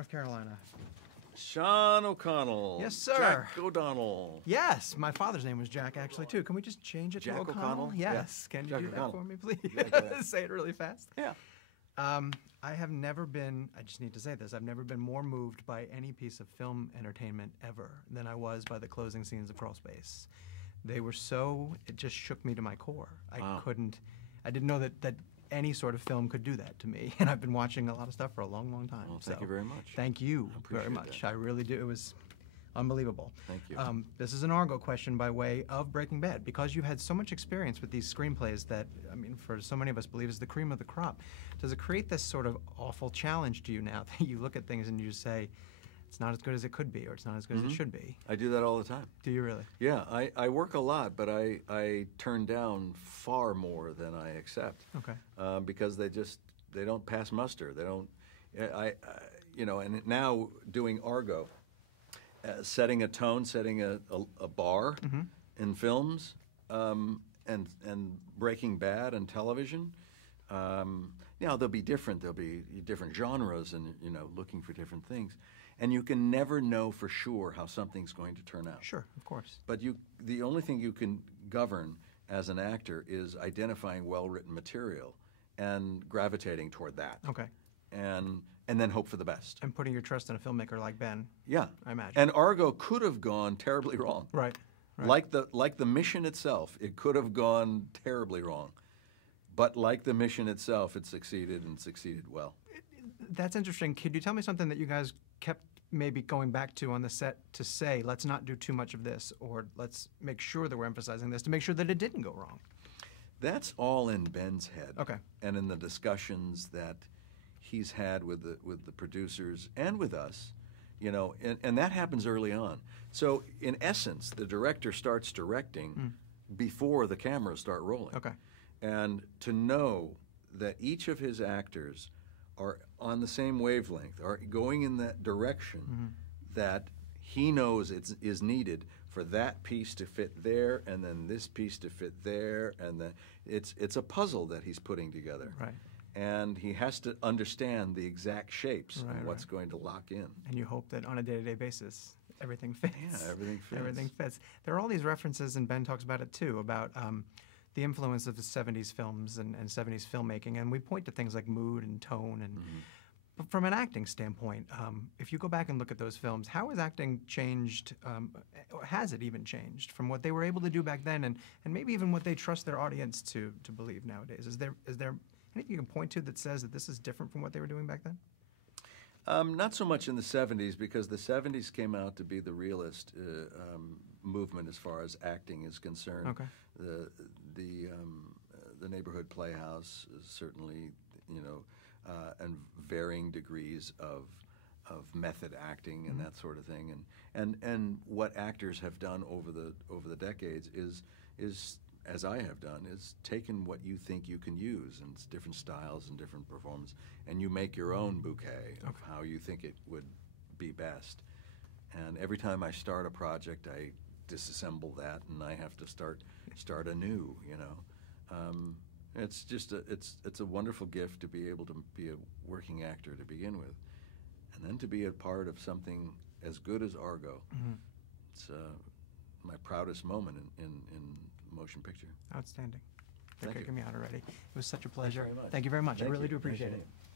North Carolina. Sean O'Connell. Yes, sir. Jack O'Donnell. Yes, my father's name was Jack, actually, too. Can we just change it Jack to O'Connell? Yes. Yeah. Can you Jack do that O'Connell. for me, please? Yeah, go ahead. Say it really fast. Yeah. I have never been, I just need to say this, I've never been more moved by any piece of film entertainment ever than I was by the closing scenes of Crawl Space. They were so, it just shook me to my core. Wow. I didn't know that any sort of film could do that to me. And I've been watching a lot of stuff for a long, long time. Well, thank you very much. Thank you I appreciate very much. that. I really do. It was unbelievable. Thank you. This is an ARGO question by way of Breaking Bad. Because you've had so much experience with these screenplays that, I mean, for so many of us believe is the cream of the crop, does it create this sort of awful challenge to you now that you look at things and you just say, it's not as good as it could be, or it's not as good as it should be? I do that all the time. Do you really? Yeah, I work a lot, but I turn down far more than I accept. Okay. Because they don't pass muster. They don't. And now doing ARGO, setting a tone, setting a bar in films, and Breaking Bad and television. They'll be different. There'll be different genres, and looking for different things. And you can never know for sure how something's going to turn out. Sure, of course. But the only thing you can govern as an actor is identifying well-written material and gravitating toward that. Okay. And then hope for the best. And putting your trust in a filmmaker like Ben. Yeah. I imagine. And ARGO could have gone terribly wrong. Right. Like the mission itself, it could have gone terribly wrong. But like the mission itself, it succeeded, and succeeded well. That's interesting. Could you tell me something that you guys kept maybe going back to on the set to say, let's not do too much of this, or let's make sure that we're emphasizing this to make sure that it didn't go wrong? That's all in Ben's head. Okay. And in the discussions that he's had with the producers and with us, and that happens early on. So in essence, the director starts directing before the cameras start rolling. Okay. And to know that each of his actors are on the same wavelength, are going in that direction that he knows is needed for that piece to fit there, and then this piece to fit there, and then it's a puzzle that he's putting together. Right. And he has to understand the exact shapes and what's going to lock in. And you hope that on a day-to-day basis, everything fits. Yeah, everything fits. Everything fits. There are all these references, and Ben talks about it too, about the influence of the 70s films and 70s filmmaking. And we point to things like mood and tone. And but from an acting standpoint, if you go back and look at those films, how has acting changed, or has it even changed from what they were able to do back then, and maybe even what they trust their audience to believe nowadays? Is there anything you can point to that says that this is different from what they were doing back then? Not so much in the 70s, because the 70s came out to be the realist movement as far as acting is concerned. Okay. The neighborhood playhouse is certainly, and varying degrees of method acting and that sort of thing, and what actors have done over the decades is as I have done, is taken what you think you can use, and it's different styles and different performances, and you make your own bouquet of how you think it would be best. And every time I start a project, I disassemble that, and I have to start anew. It's just it's a wonderful gift to be able to be a working actor to begin with, and then to be a part of something as good as ARGO. It's my proudest moment in motion picture. Outstanding. They're Thank you. kicking me out already. It was such a pleasure. very much. Thank you very much. Thank I really you. do appreciate Appreciate it. it.